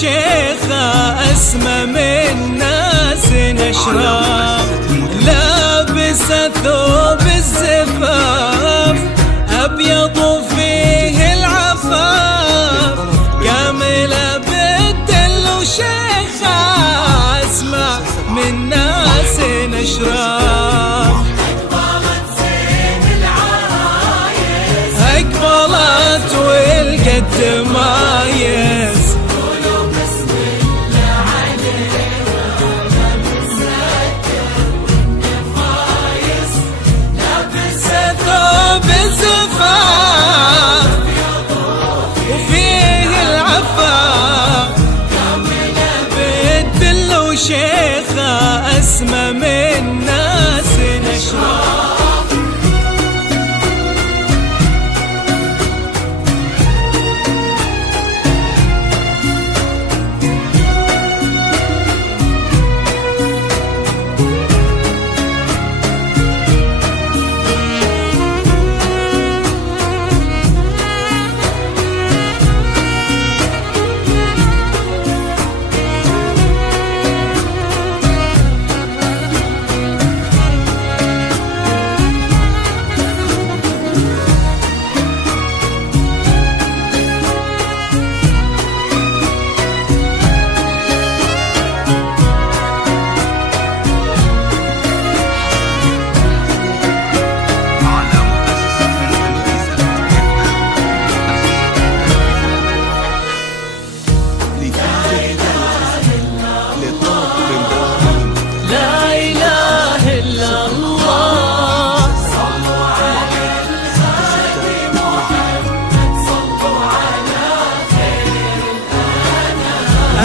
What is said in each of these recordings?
شيخة أسمى من ناس نشرة، لابسة ثوب الزفاف أبيض فيه العفاف، كاملة بالدل وشيخة أسمى من ناس نشرة. أقبلت والقد مايز وفيه العفاف، بالدل وشيخة أسمى من ناس نشرة.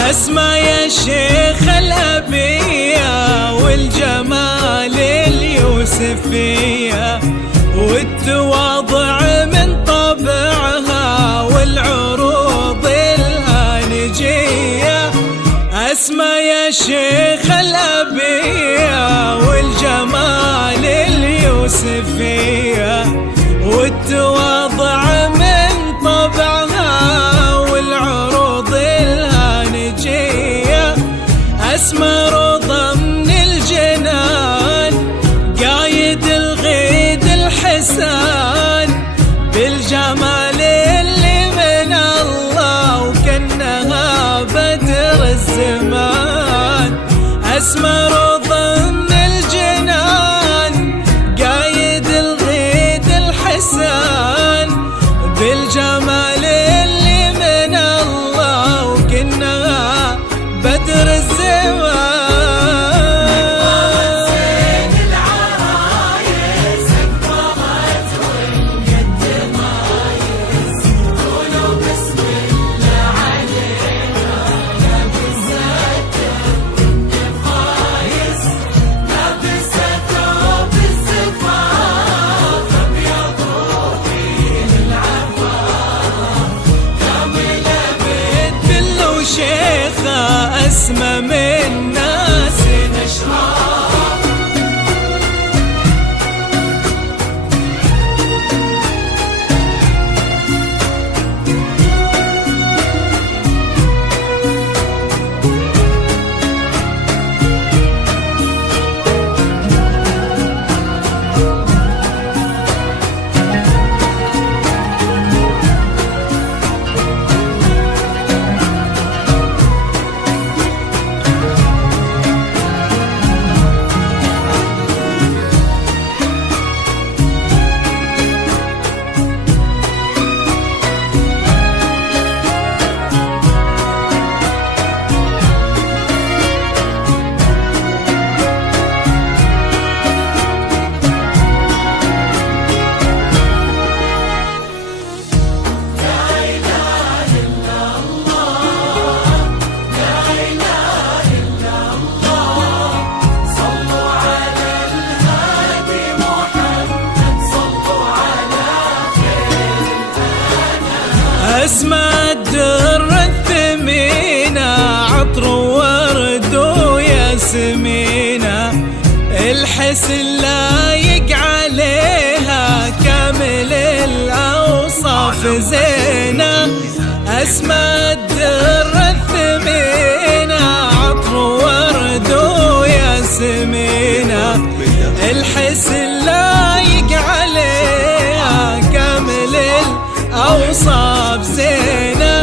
أسمى يا شيخ الأبية والجمال اليوسفية والتواضع من طبعها والعروض الهانجية. أسمى يا شيخ الأبية والجمال اليوسفية والتواضع من طبعها والعروض الهانجية. أسمى روضة من الجنان قايد الغيد الحسان بالجمال اللي من الله وكأنها بدر الزمان. أسمر ضمن الجنان قايد الغيد الحسان بالجمال اللي من الله وكأنها بدر الزمان. شيخة أسمى من ناس نشرب. أسمى الدر الثمينة عطر وورد وياسمينة الحسن لايق عليها كامل الأوصاف زينة. أسمى الدر الثمينة عطر وورد وياسمينة الحسن لايق عليها كامل الأوصاف زينة.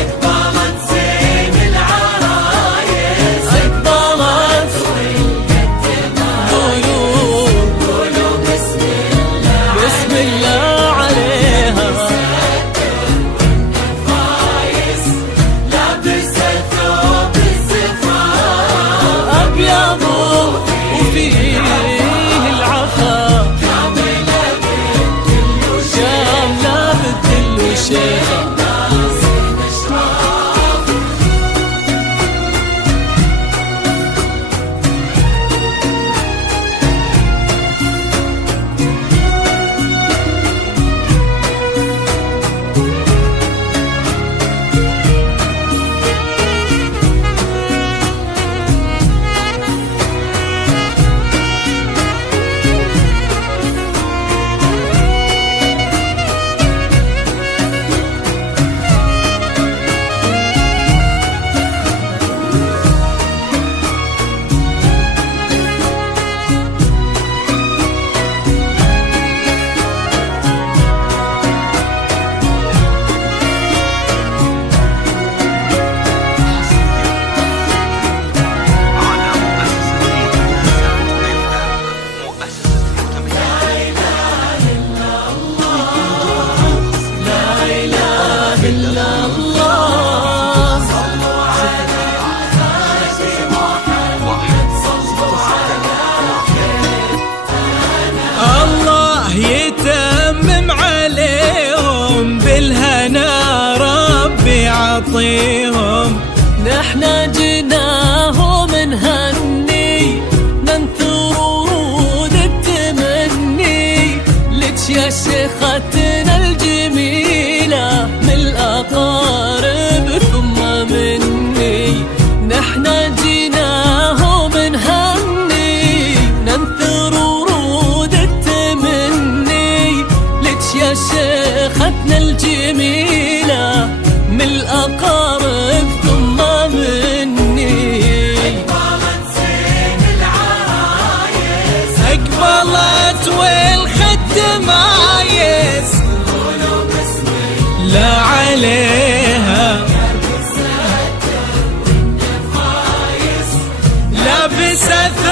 أقبلت زين العرايس أقبلت قولوا بسم الله عليها. والنفايس لابسة ثوب الزفاف أبيض وفيه العفا كاملة بكل شيء. يتمم عليهم بالهنا ربي عطيهم. نحن جناهم نهني ننثر ورود التمني لك يا شيختنا الجميلة من الأقارب ثم مني. نحن جناهم نهني ننثر ورود التمني لك يا شيختنا الجميلة من الأقارب ثم مني. أقبلت زين العرايس أقبلت والخدمة في سفر